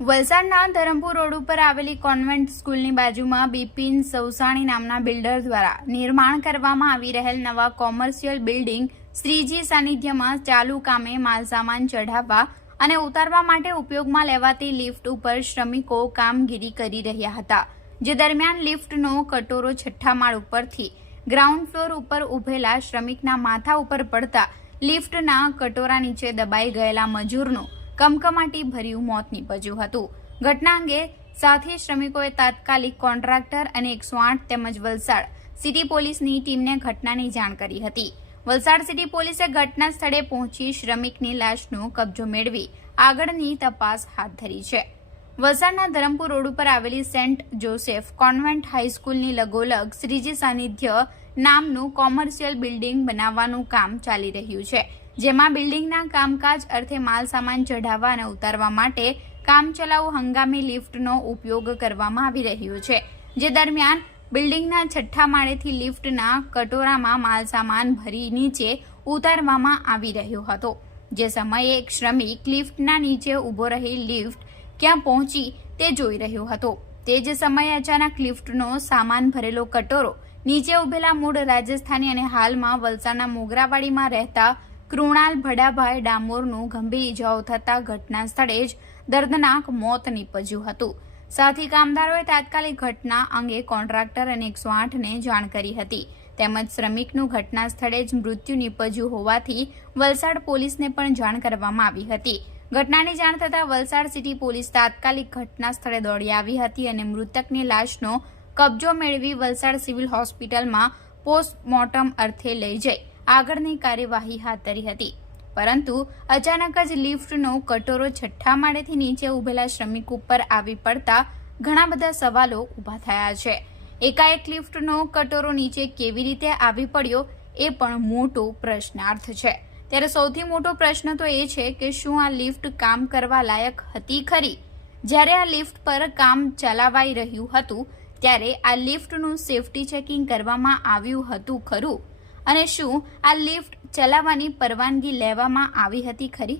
વલસાડના ધરમપુર રોડ ઉપર આવેલી કોન્વેન્ટ સ્કૂલની બાજુમાં બિપિન સૌસાણી નામના બિલ્ડર દ્વારા નિર્માણ કરવામાં આવી રહેલ નવા કોમર્શિયલ બિલ્ડિંગ શ્રીજી સાનિધ્યમાં ચાલુ કામે માલસામાન ચઢાવવા અને ઉતારવા માટે ઉપયોગમાં લેવાતી લિફ્ટ ઉપર શ્રમિકો કામગીરી કરી રહ્યા હતા, જે દરમિયાન લિફ્ટનો કટોરો છઠ્ઠા માળ ઉપરથી ગ્રાઉન્ડ ફ્લોર ઉપર ઉભેલા શ્રમિકના માથા ઉપર પડતા લિફ્ટના કટોરા નીચે દબાઈ ગયેલા મજૂરનું કમકમાટી ભર્યું મોત નીપજ્યું હતું. ઘટના અંગે સાથી શ્રમિકોએ તાત્કાલિક કોન્ટ્રાક્ટર અને એકસો આઠ તેમજ વલસાડ સિટી પોલીસની ટીમને ઘટનાની જાણ કરી હતી. વલસાડ સિટી પોલીસે ઘટના સ્થળે પહોંચી શ્રમિકની લાશનો કબજો મેળવી આગળની તપાસ હાથ ધરી છે. વલસાડના ધરમપુર રોડ ઉપર આવેલી સેન્ટ જોસેફ કોન્વેન્ટ હાઈસ્કૂલની લગોલગ શ્રીજી સાનિધ્ય નામનું કોમર્શિયલ બિલ્ડિંગ બનાવવાનું કામ ચાલી રહ્યું છે. જેમાં બિલ્ડિંગના કામકાજ અર્થે માલસામાન ચઢાવવા અને ઉતારવા માટે કામચલાઉ હંગામી લિફ્ટનો ઉપયોગ કરવામાં આવી રહ્યો છે. જે દરમિયાન બિલ્ડિંગના છઠ્ઠા માળેથી લિફ્ટના કટોરામાં માલસામાન ભરી નીચે ઉતારવામાં આવી રહ્યો હતો. જે સમયે એક શ્રમિક લિફ્ટના નીચે ઊભો રહી લિફ્ટ ક્યાં પહોંચી તે જોઈ રહ્યો હતો. તે જ સમયે અચાનક લિફ્ટનો સામાન ભરેલો કટોરો નીચે ઉભેલા મૂળ રાજસ્થાની અને હાલમાં વલસાડના મોગરાવાડીમાં રહેતા કૃણાલ ભડાભાઈ ડામોરનું ગંભીર ઇજાઓ થતા ઘટના સ્થળે જ દર્દનાક મોત નીપજ્યું હતું. સાથી કામદારોએ તાત્કાલિક ઘટના અંગે કોન્ટ્રાક્ટર અને એકસો આઠને જાણ કરી હતી. તેમજ શ્રમિકનું ઘટના સ્થળે જ મૃત્યુ નીપજ્યું હોવાથી વલસાડ પોલીસને પણ જાણ કરવામાં આવી હતી. ઘટનાની જાણ થતાં વલસાડ સિટી પોલીસ તાત્કાલિક ઘટના સ્થળે દોડી આવી હતી અને મૃતકની લાશનો કબજો મેળવી વલસાડ સિવિલ હોસ્પિટલમાં પોસ્ટમોર્ટમ અર્થે લઈ જઈ. આગળની કાર્યવાહી હાથ ધરી હતી. પરંતુ અચાનક જ લિફ્ટનો કટોરો છઠ્ઠા માળેથી નીચે ઉભેલા શ્રમિક ઉપર આવી પડતા ઘણા બધા સવાલો ઊભા થયા છે. એકાએક લિફ્ટનો કટોરો નીચે કેવી રીતે આવી પડ્યો એ પણ મોટો પ્રશ્નાર્થ છે. ત્યારે સૌથી મોટો પ્રશ્ન તો એ છે કે શું આ લિફ્ટ કામ કરવા લાયક હતી ખરી? જ્યારે આ લિફ્ટ પર કામ ચલાવાઈ રહ્યું હતું, ત્યારે આ લિફ્ટનું સેફટી ચેકિંગ કરવામાં આવ્યું હતું ખરું? અને શું આ લિફ્ટ ચલાવવાની પરવાનગી લેવામાં આવી હતી ખરી?